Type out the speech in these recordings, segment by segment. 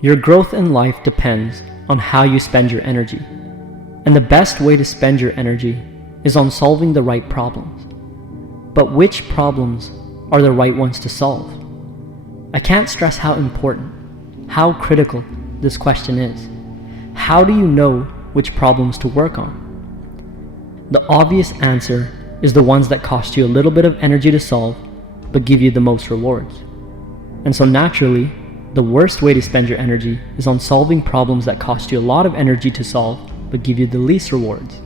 Your growth in life depends on how you spend your energy. And the best way to spend your energy is on solving the right problems. But which problems are the right ones to solve? I can't stress how important, how critical this question is. How do you know which problems to work on? The obvious answer is the ones that cost you a little bit of energy to solve, but give you the most rewards. And so naturally, the worst way to spend your energy is on solving problems that cost you a lot of energy to solve, but give you the least rewards.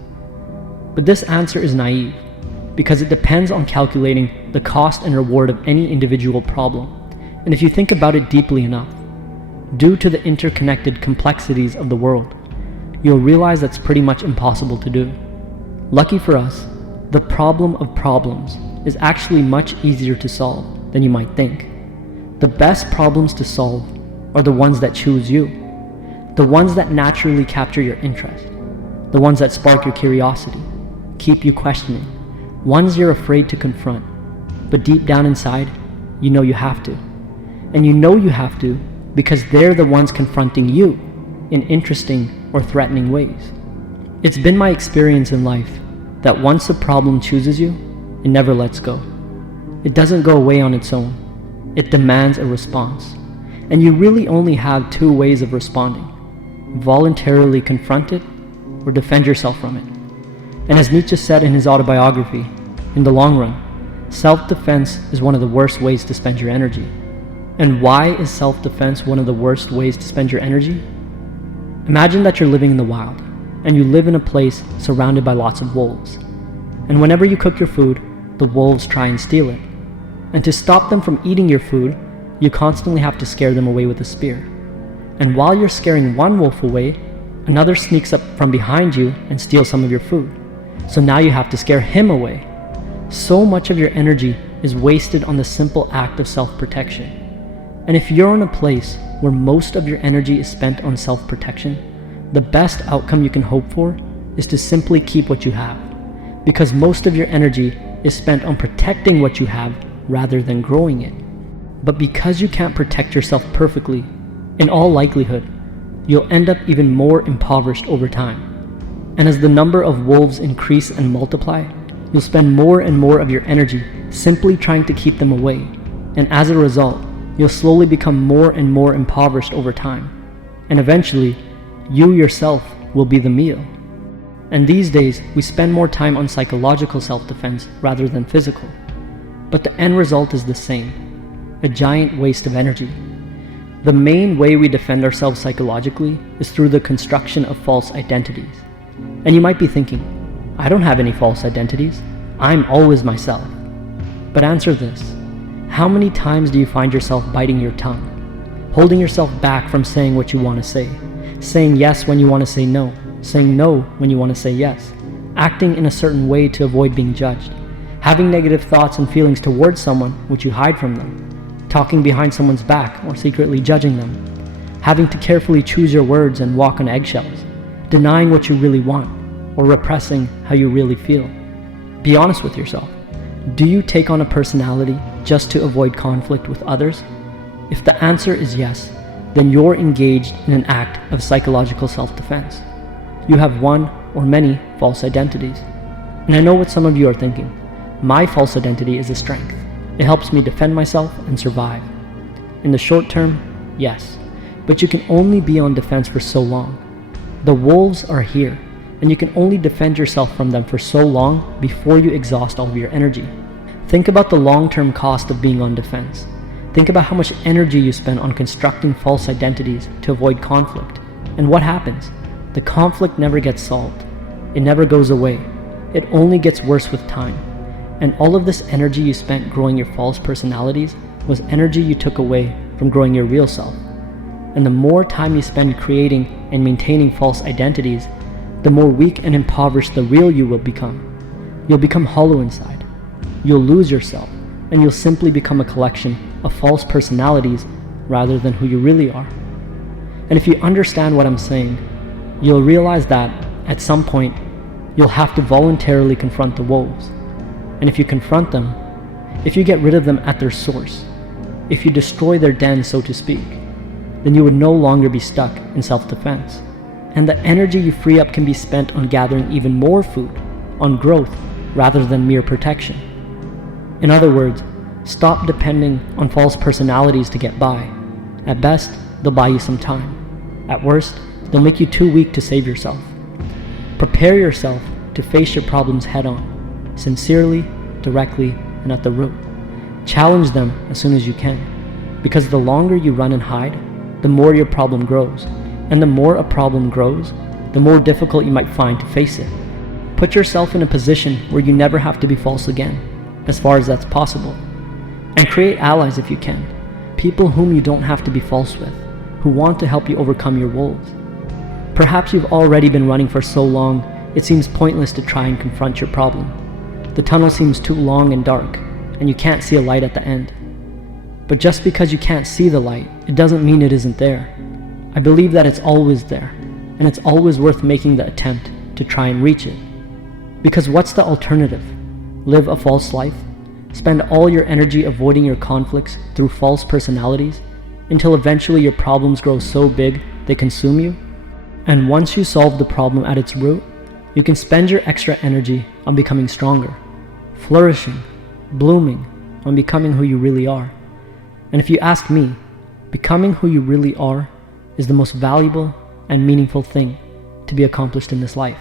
But this answer is naive, because it depends on calculating the cost and reward of any individual problem. And if you think about it deeply enough, due to the interconnected complexities of the world, you'll realize that's pretty much impossible to do. Lucky for us, the problem of problems is actually much easier to solve than you might think. The best problems to solve are the ones that choose you, the ones that naturally capture your interest, the ones that spark your curiosity, keep you questioning, ones you're afraid to confront, but deep down inside, you know you have to. And you know you have to because they're the ones confronting you in interesting or threatening ways. It's been my experience in life that once a problem chooses you, it never lets go. It doesn't go away on its own. It demands a response. And you really only have two ways of responding: voluntarily confront it or defend yourself from it. And as Nietzsche said in his autobiography, in the long run, self-defense is one of the worst ways to spend your energy. And why is self-defense one of the worst ways to spend your energy? Imagine that you're living in the wild, and you live in a place surrounded by lots of wolves. And whenever you cook your food, the wolves try and steal it. And to stop them from eating your food, you constantly have to scare them away with a spear. And while you're scaring one wolf away, another sneaks up from behind you and steals some of your food. So now you have to scare him away. So much of your energy is wasted on the simple act of self-protection. And if you're in a place where most of your energy is spent on self-protection, the best outcome you can hope for is to simply keep what you have, because most of your energy is spent on protecting what you have rather than growing it. But because you can't protect yourself perfectly, in all likelihood, you'll end up even more impoverished over time. And as the number of wolves increase and multiply, you'll spend more and more of your energy simply trying to keep them away. And as a result, you'll slowly become more and more impoverished over time. And eventually, you yourself will be the meal. And these days, we spend more time on psychological self-defense rather than physical. But the end result is the same: a giant waste of energy. The main way we defend ourselves psychologically is through the construction of false identities. And you might be thinking, I don't have any false identities. I'm always myself. But answer this: how many times do you find yourself biting your tongue, holding yourself back from saying what you want to say, saying yes when you want to say no, saying no when you want to say yes, acting in a certain way to avoid being judged, having negative thoughts and feelings towards someone which you hide from them, talking behind someone's back or secretly judging them, having to carefully choose your words and walk on eggshells, denying what you really want, or repressing how you really feel? Be honest with yourself. Do you take on a personality just to avoid conflict with others? If the answer is yes, then you're engaged in an act of psychological self-defense. You have one or many false identities. And I know what some of you are thinking. My false identity is a strength. It helps me defend myself and survive. In the short term, yes, but you can only be on defense for so long. The wolves are here, and you can only defend yourself from them for so long before you exhaust all of your energy. Think about the long-term cost of being on defense. Think about how much energy you spend on constructing false identities to avoid conflict. And what happens? The conflict never gets solved. It never goes away. It only gets worse with time. And all of this energy you spent growing your false personalities was energy you took away from growing your real self. And the more time you spend creating and maintaining false identities, the more weak and impoverished the real you will become. You'll become hollow inside. You'll lose yourself, and you'll simply become a collection of false personalities rather than who you really are. And if you understand what I'm saying, you'll realize that, at some point, you'll have to voluntarily confront the wolves. And if you confront them, if you get rid of them at their source, if you destroy their den, so to speak, then you would no longer be stuck in self-defense. And the energy you free up can be spent on gathering even more food, on growth, rather than mere protection. In other words, stop depending on false personalities to get by. At best, they'll buy you some time. At worst, they'll make you too weak to save yourself. Prepare yourself to face your problems head-on, sincerely, directly, and at the root. Challenge them as soon as you can, because the longer you run and hide, the more your problem grows, and the more a problem grows, the more difficult you might find to face it. Put yourself in a position where you never have to be false again, as far as that's possible. And create allies if you can, people whom you don't have to be false with, who want to help you overcome your wolves. Perhaps you've already been running for so long, it seems pointless to try and confront your problem. The tunnel seems too long and dark, and you can't see a light at the end. But just because you can't see the light, it doesn't mean it isn't there. I believe that it's always there, and it's always worth making the attempt to try and reach it. Because what's the alternative? Live a false life? Spend all your energy avoiding your conflicts through false personalities until eventually your problems grow so big they consume you? And once you solve the problem at its root, you can spend your extra energy on becoming stronger, flourishing, blooming, on becoming who you really are. And if you ask me, becoming who you really are is the most valuable and meaningful thing to be accomplished in this life.